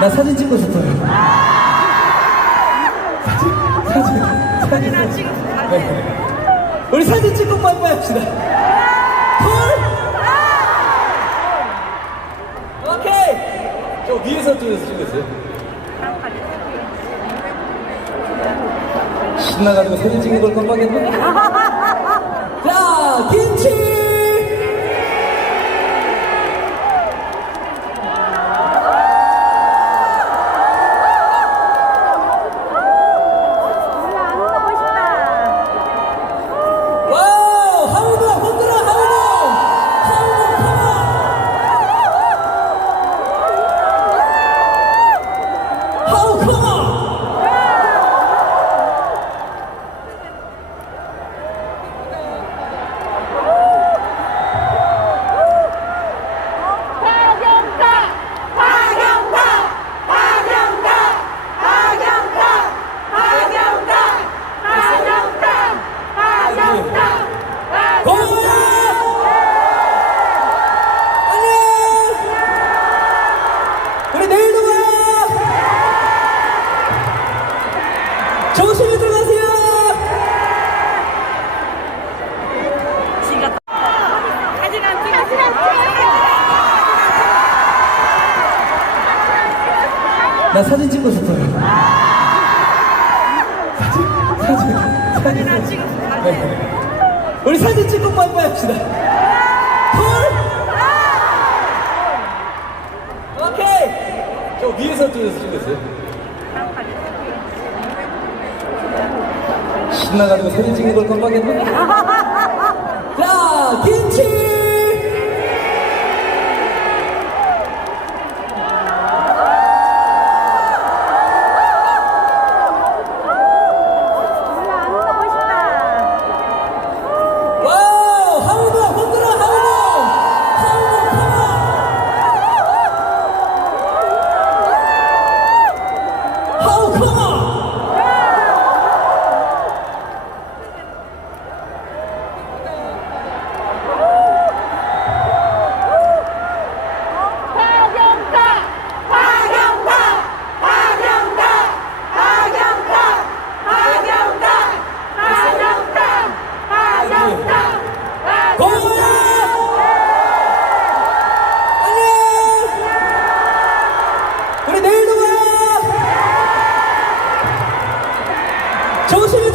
나 사진 찍고 싶어요. 사진, 사진, 사진. 네. 우리 사진 찍고 빠이빠이 합시다. 콜! 오케이! 저 위에서 쪽에서 찍으세요. 신나가지고 사진 찍는 걸 깜빡했네. 자, 김 들어가세요! 사진 안 찍어. 나 사진 찍고 싶어요. 사진, 사진, 사진. 나 지금 네. 우리 사진 찍고 빠이빠이 합시다. 콜! 오케이! 저 위에서 찍으세요. 신나가지고 사진 찍는 걸 깜빡했네. 자, 김치! 정수리